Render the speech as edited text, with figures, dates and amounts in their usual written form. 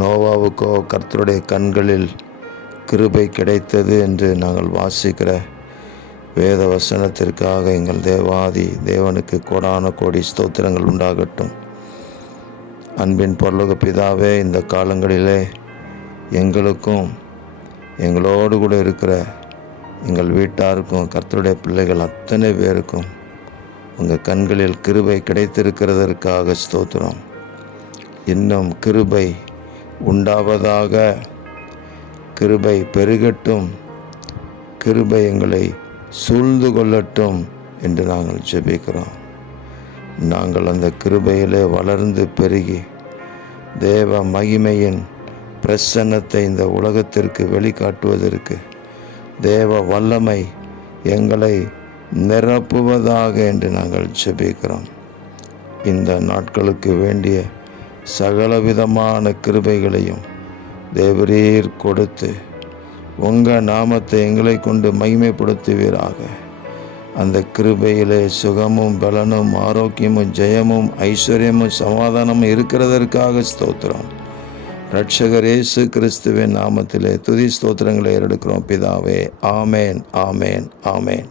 நோவாவுக்கோ கர்த்தருடைய கண்களில் கிருபை கிடைத்தது என்று நாங்கள் வாசிக்கிற வேத வசனத்திற்காக எங்கள் தேவாதி தேவனுக்கு கோடான கோடி ஸ்தோத்திரங்கள் உண்டாகட்டும். அன்பின் பரலோக பிதாவே, இந்த காலங்களிலே எங்களுக்கும் எங்களோடு கூட இருக்கிற எங்கள் வீட்டாருக்கும் கர்த்தருடைய பிள்ளைகள் அத்தனை பேருக்கும் உங்கள் கண்களில் கிருபை கிடைத்திருக்கிறதற்காக ஸ்தோத்திரம். இன்னும் கிருபை உண்டாவதாக, கிருபை பெருகட்டும், கிருபை எங்களை சூழ்ந்து கொள்ளட்டும் என்று நாங்கள் ஜெபிக்கிறோம். நாங்கள் அந்த கிருபையிலே வளர்ந்து பெருகி தேவ மகிமையின் பிரசன்னத்தை இந்த உலகத்திற்கு வெளிக்காட்டுவதற்கு தேவ வல்லமை எங்களை நிரப்புவதாக என்று நாங்கள் ஜெபிக்கிறோம். இந்த நாட்களுக்கு வேண்டிய சகலவிதமான கிருபைகளையும் தேவரீர் கொடுத்து உங்கள் நாமத்தை எங்களை கொண்டு மகிமைப்படுத்துவீராக. அந்த கிருபையிலே சுகமும் பலனும் ஆரோக்கியமும் ஜெயமும் ஐஸ்வர்யமும் சமாதானமும் இருக்கிறதற்காக ஸ்தோத்திரம். இரட்சகர் இயேசு கிறிஸ்துவின் நாமத்திலே துதி ஸ்தோத்திரங்களை ஏறெடுக்கிறோம் பிதாவே. ஆமேன், ஆமேன், ஆமேன்.